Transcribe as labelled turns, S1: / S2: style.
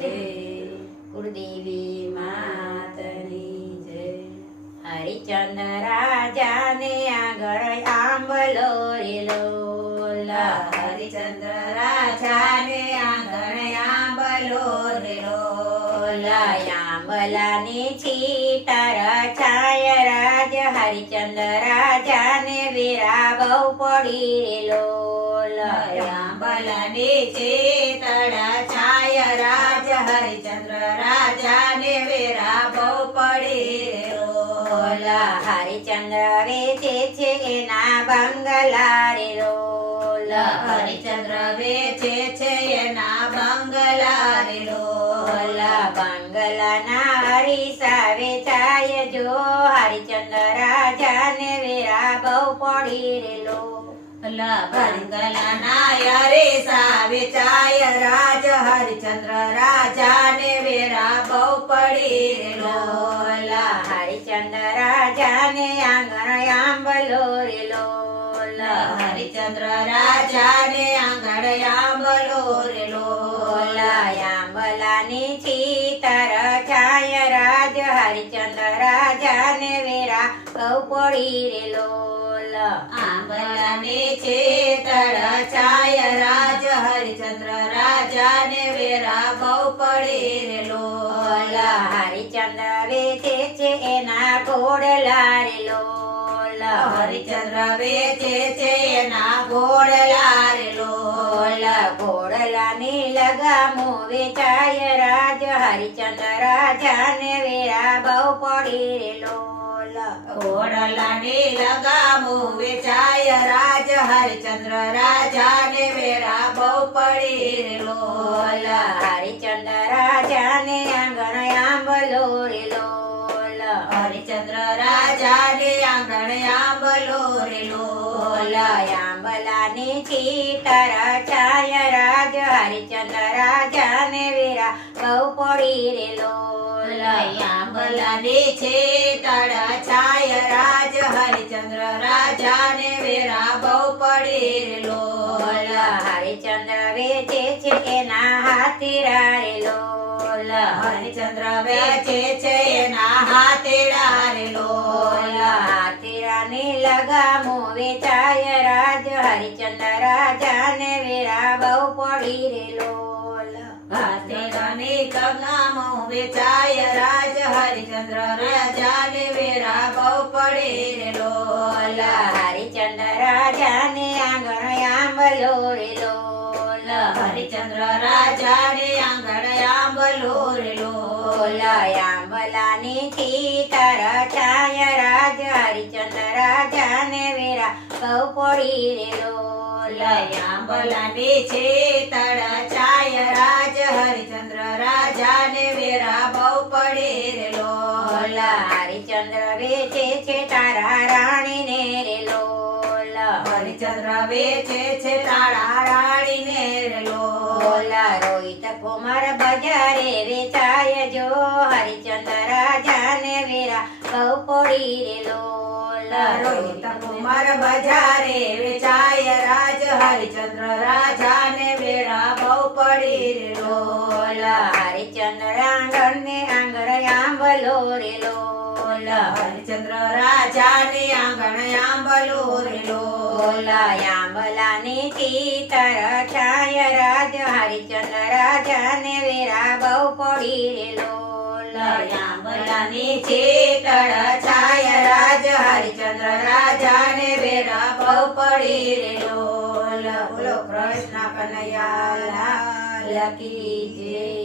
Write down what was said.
S1: જય. કુળદેવી માતની જય. હરિચંદ રાજાને આગળ આંબલો રેલો
S2: હરિચંદ્ર રાજાને આગળ આંબલો રેલો
S1: આંબલાની છીટા રચાય રાજ. હરિચંદ રાજાને વીરા બહુ પડી રેલો.
S2: આંબલાની ચેતડા છાય રાજ, હરિચંદ્ર રાજાને વેરા બહુ પડી રેલો
S1: હરિચંદ્ર વેચે છે એના બંગલા રે લોલ
S2: હરિચંદ્ર વેચે છે એના બંગલા રે
S1: ઓલા બંગલાના હરીસા વેચાય જો હરિચંદ્ર રાજાને વેરા બહુ પડી રેલો
S2: બંગલાના યરે સાવે ચાય રાજ હરિચંદ્ર રાજાને વેરા બહુ પડી રેલો
S1: ઓલા હરિચંદ્ર રાજાને આંગણ આંબલો રેલો
S2: હરિચંદ્ર રાજાને આંગણ આંબલો રેલો
S1: ઓલા આંબલાની છીતર છાય રાજ હરિચંદ્ર રાજાને વેરા બહુ પડી રેલો
S2: આંબલાને છે તળ છાય રાજ હરિચંદ્ર રાજાને વેરા બહુ પડી રેલો
S1: ઓલા હરિચંદ્ર વેચે છે એના ઘોડલા રેલો
S2: હરિચંદ્ર વેચે છે એના ઘોડલા રેલો
S1: ઓલા ઘોડલાની લગામો વેચાય રાજ હરિચંદ્ર રાજાને વેરા બહુ પડી રેલો
S2: ઘોડલાની લગામો વેચાય રાજ હરિચંદ્ર રાજાને વેરા બહુ પડી રેલો.
S1: ઓલા હરિચંદ્ર રાજાને આંગણ આંબલો રેલો.
S2: હરિચંદ્ર રાજાને આંગણ આંબલો રેલો.
S1: ઓલા આંબલાની ચીતર ચાય, રાજ હરિચંદ્ર રાજાને વેરા બહુ પડી રેલો
S2: ભલાને છે તળ છાય રાજ હરિચંદ્ર રાજાને વેરા બહુ પડી
S1: ઓલા હરિચંદ્ર વેચે છે એના હાથીરા રેલો
S2: હરિચંદ્ર વેચે છે એના રેલો
S1: ઓલા હાથીરાની લગામો વેચાય રાજ હરિચંદ્ર રાજા ને વેરા બહુ પડી રેલો
S2: હાથેડાની લગામો વેચાય રાજ હરિચંદ્ર, રાજાને વેરા બહુ પડી રેલો
S1: ઓલા હરિચંદ્ર, રાજાને આંગણ આંબલો રેલો
S2: હરિચંદ્ર, રાજાને આંગણ આંબલો રેલો
S1: ઓલા આંબલાની છીતર છાય રાજ હરિચંદ્ર, રાજાને વેરા બહુ પડી રેલો
S2: આંબલાની છે તળ
S1: વેચે છે તારા રાણીને રેલો
S2: હરિચંદ્ર વેચે છે તાળા રાણીને રે
S1: લોલ રોહિત કુમાર બજારે વેચાય જો. હરિચંદ્ર રાજાને વેરા બહુ પોડી રે લોલ
S2: રોહિત કુમાર બજારે વેચાય રાજ. હરિચંદ્ર રાજાને રાજાને આંગણ આંબલો રેલો
S1: ઓલા આંબલાની ચિતર છાય રાજ હરિચંદ્ર રાજાને વેરા બહુ પડી રેલો
S2: આંબલાની ચેતળ છાય રાજ હરિચંદ્ર રાજાને વેરા બહુ પડી રેલો બોલો, કૃષ્ણ કનૈયા લાલ કી જય.